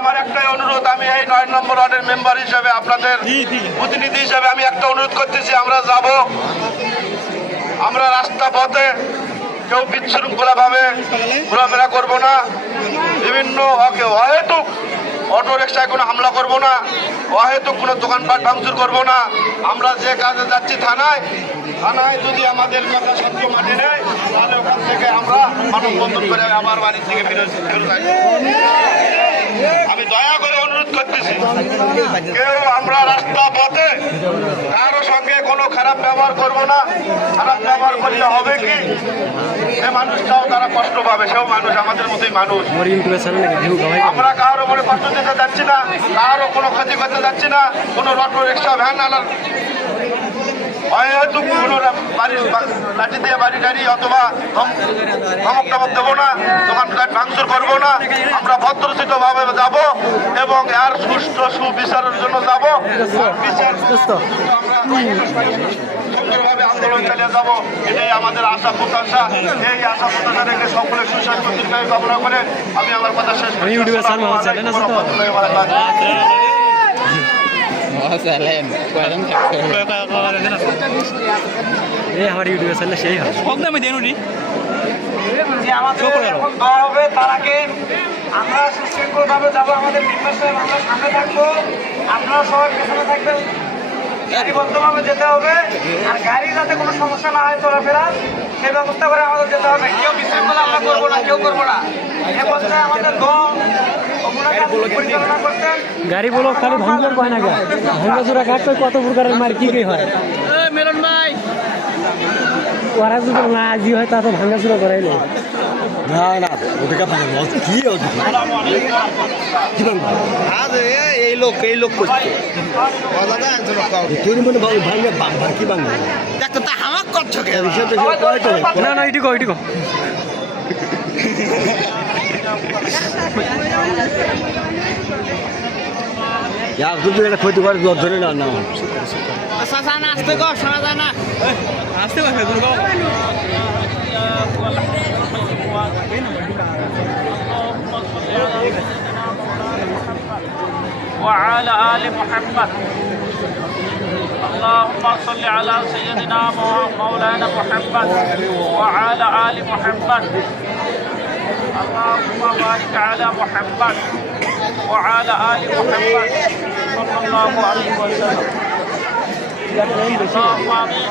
আমার একটাই অনুরোধ, আমি এই ৯ নম্বর ওয়ার্ডের মেম্বার হিসেবে আপনাদের প্রতিনিধি হিসেবে আমি একটা অনুরোধ করতেছি, আমরা যাব, আমরা রাস্তা পথে কেউ বিশৃঙ্খলা ভাবে ঘোরাফেরা করবো না, বিভিন্ন অহেতুক অটো রিক্সায় কোনো হামলা করবো না, অহেতুক কোনো দোকানপাট ভাঙচুর করবো না। আমরা যে কাজে যাচ্ছি থানায় যদি আমাদের কথা সত্য মাঠে নেয়, তাহলে ওখান থেকে আমরা মানববন্ধন করে আবার বাড়ির থেকে ফিরে আসবো। আমি দয়া করে অনুরোধ করতেছি, কেউ আমরা রাস্তা পথে কারো সঙ্গে কোনো খারাপ ব্যবহার করবো না। খারাপ ব্যবহার করলে হবে কি, সে মানুষটাও তারা কষ্ট পাবে, সেও মানুষ, আমাদের মতোই মানুষ। আমরা কারোর উপরে কষ্ট দিতে যাচ্ছি না, কারো কোনো ক্ষতি করতে যাচ্ছি না, কোনো অটো রিক্সা ভ্যান আনার হয়তো কোনো বাড়ির লাঠি দিয়ে বাড়ি টাড়ি অথবা ধমক টমক দেবো না, দোকানপাট ভাঙচুর করবো না। আমরা ভদ্রচিতভাবে যাব এবং এর সুষ্ঠু সুবিচারের জন্য যাব, সুন্দরভাবে আন্দোলন চালিয়ে যাব, এটাই আমাদের আশা প্রত্যাশা। এই আশা প্রত্যাশা রেখে সকলে সুস্বাস্থ্য দীর্ঘায়ু কামনা করে আমি আমার কথা শেষ করি। আমার ইউটিউবে চললে সেই হয় হবে তার আগে আমরা সুশৃঙ্খলভাবে যাবো, আমাদের মেম্বার সাহেব আমরা সামনে থাকবো, আপনারা সবাই পেছনে থাকবেন। গাড়িবদ্ধভাবে যেতে হবে, আর গাড়ি যাতে কোনো সমস্যা না হয় চলাফেরা সেই ব্যবস্থা করে আমাদের যেতে হবে। কেউ বিশৃঙ্খলা আমরা করবো না, কেউ করবো না। এ পর্যায়ে আমাদের দল পরিচালনা করছেন। গাড়ি বলো খালি ভাঙ্গর কয় না, ভাঙ্গাচুরা কাটতে কত প্রকারের মার কি হয় মেরন ভাই, ওরা যদি না আজি হয় তা তো ভাঙ্গাচুরা করাইলে না না ওটা ভাঙা কি এই লোক করছে তুই মনে ভাঙবে কি ভাঙবে দেখো তা হামাক করছো না না এটি কো তুই এটা ক্ষতি করে ধরে না না আসতে গো শোনা যায় না, আসতে গো وعلى آل محمد. اللهم صل على سيدنا مولانا محمد وعلى آل محمد. اللهم بارك على محمد وعلى آل محمد صلى الله عليه وسلم. اللهم آمين.